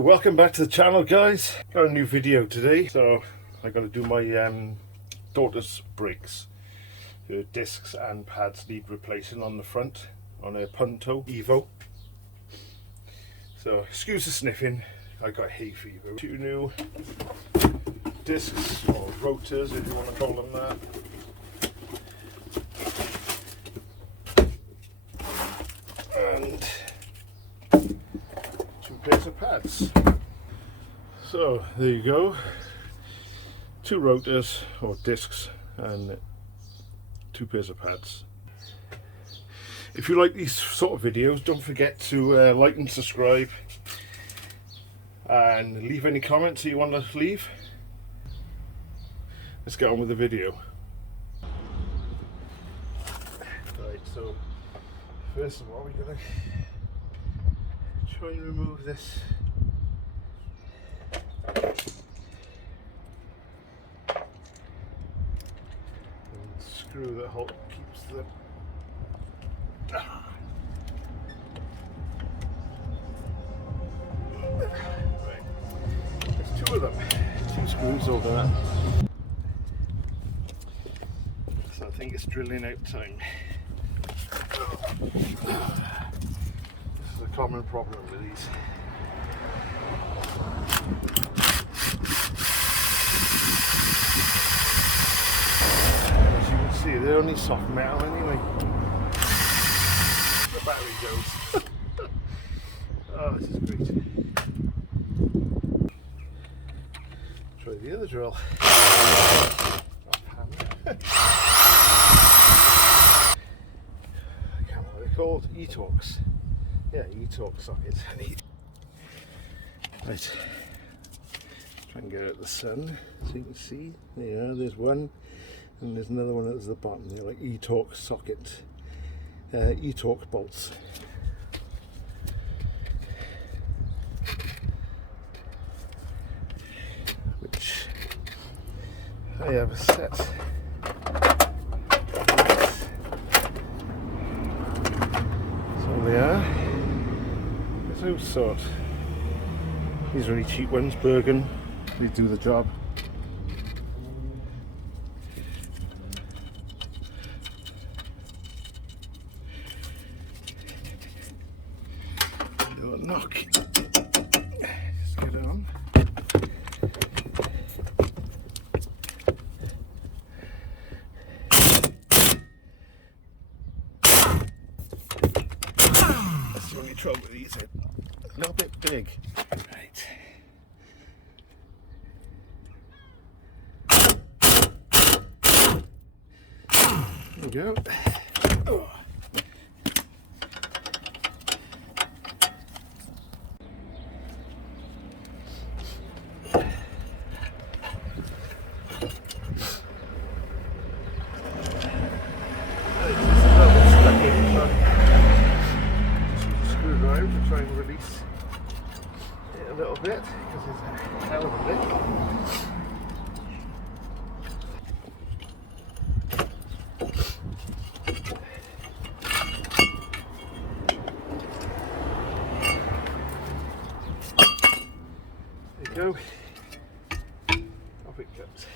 So welcome back to the channel, guys. Got a new video today, so I got to do my daughter's brakes. Her discs and pads need replacing on the front on a Punto Evo. So excuse the sniffing, I got hay fever. Two new discs or rotors, if you want to call them that. And two pairs of pads. So there you go, two rotors or discs and two pairs of pads. If you like these sort of videos, don't forget to like and subscribe and leave any comments that you want to leave. Let's get on with the video. Right, so first of all we're going to try and remove this and screw that keeps the right. There's two of them, two screws over that. So I think it's drilling out time. This is a common problem with these. As you can see, they're only soft metal anyway. The battery goes. Oh, this is great. Try the other drill. Offhand. Called E-Torx. Yeah, E-Torx sockets. Right. Try and get out the sun so you can see. There you are, there's one, and there's another one at the bottom. They're like E-Torx sockets, E-Torx bolts. Which I have a set. They are. There's no sort. These are really cheap ones, Bergen. They do the job. Do a knock. Just get it on. The only trouble with these are a little bit big. Right. There we go. Oh. To try and release it a little bit because it's a hell of a lick. There you go. Off it comes.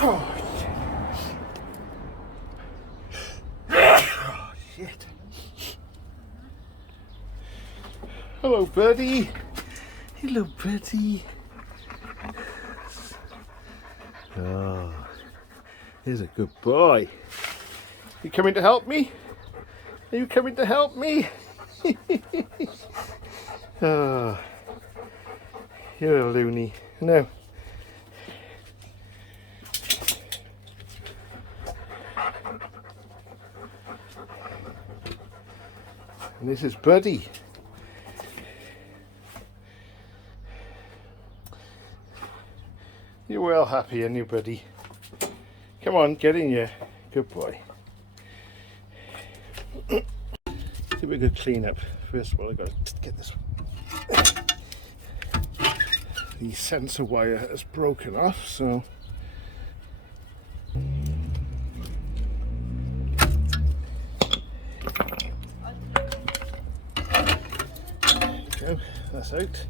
Oh, shit. Hello, birdie. Hello, Betty. Oh, here's a good boy. You coming to help me? Are you coming to help me? Oh, you're a loony. No. And this is Buddy. You're well happy, aren't you, Buddy? Come on, get in here. Good boy. See if we could clean up. First of all, I've got to get this. The sensor wire has broken off, so. There we go, that's out.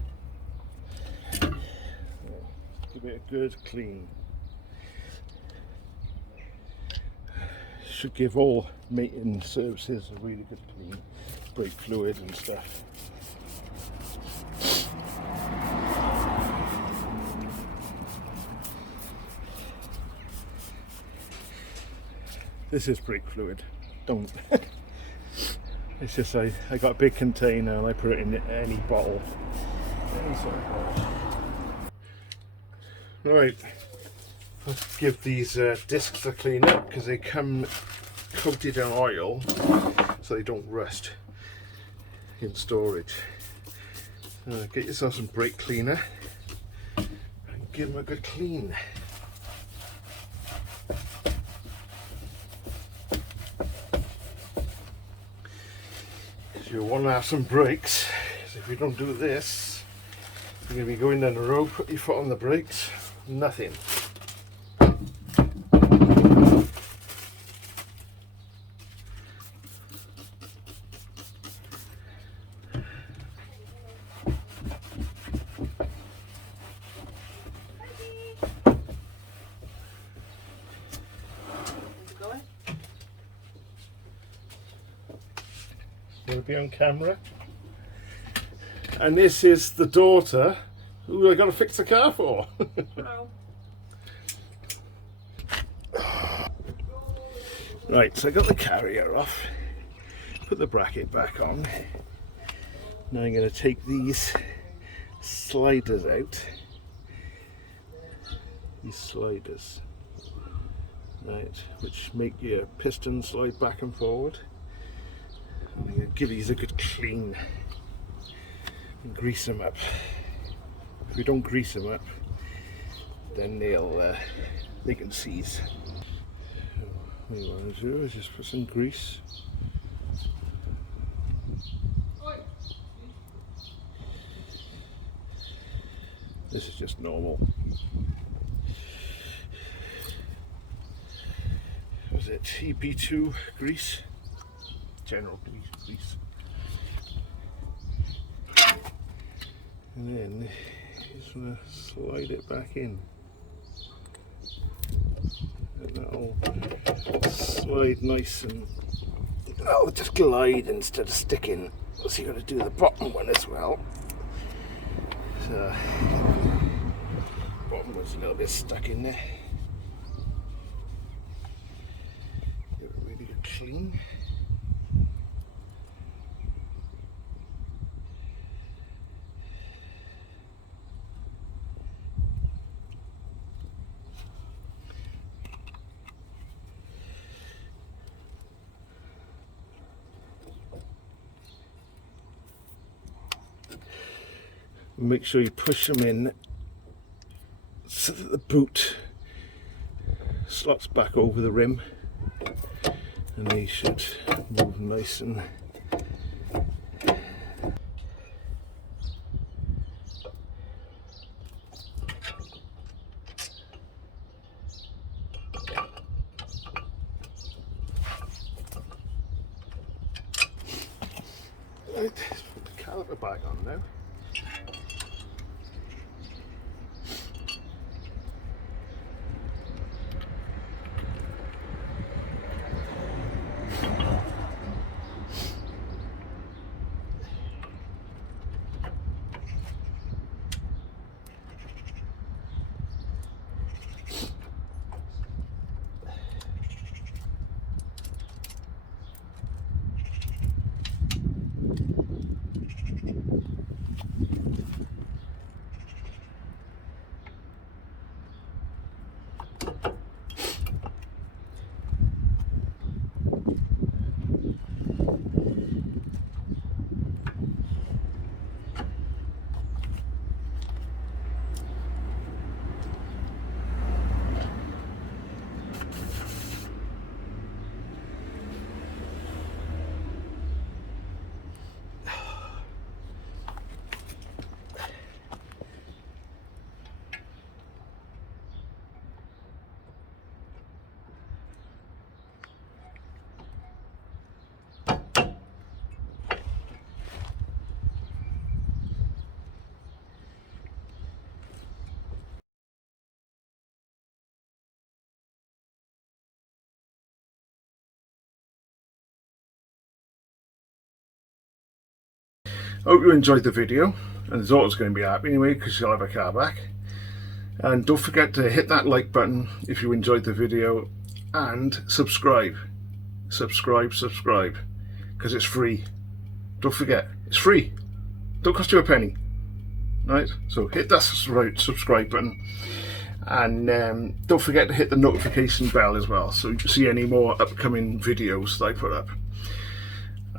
Give it a good clean. Should give all maintenance services a really good clean. Brake fluid and stuff. This is brake fluid. Don't. It's just I got a big container and I put it in any bottle. Any sort of bottle. Right. Let's give these discs a clean up because they come coated in oil so they don't rust in storage. Get yourself some brake cleaner and give them a good clean. You want to have some brakes, because if you don't do this, you're going to be going down the road, put your foot on the brakes, nothing. Want to be on camera? And this is the daughter who I got to fix the car for. Hello. Right, so I got the carrier off, put the bracket back on. Now I'm going to take these sliders out. These sliders, right, which make your piston slide back and forward. I'm going to give these a good clean and grease them up. If we don't grease them up, then they can seize. So what we want to do is just put some grease. This is just normal. Was it TP2 grease? General grease. And then just want to slide it back in. And that'll slide nice and that'll just glide instead of sticking. So you've got to do the bottom one as well. So bottom was a little bit stuck in there. Give it a really good clean. Make sure you push them in so that the boot slots back over the rim and they should move nice and right, let's put the caliper back on now. Hope you enjoyed the video, and the daughter's going to be happy anyway because she'll have her car back. And don't forget to hit that like button if you enjoyed the video, and subscribe, because it's free. Don't forget, it's free. Don't cost you a penny. Right, so hit that subscribe button, and don't forget to hit the notification bell as well, so you can see any more upcoming videos that I put up.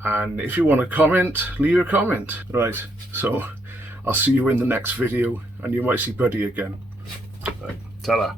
And if you want to comment, leave a comment. Right, so I'll see you in the next video, and you might see Buddy again. Right, ta-da.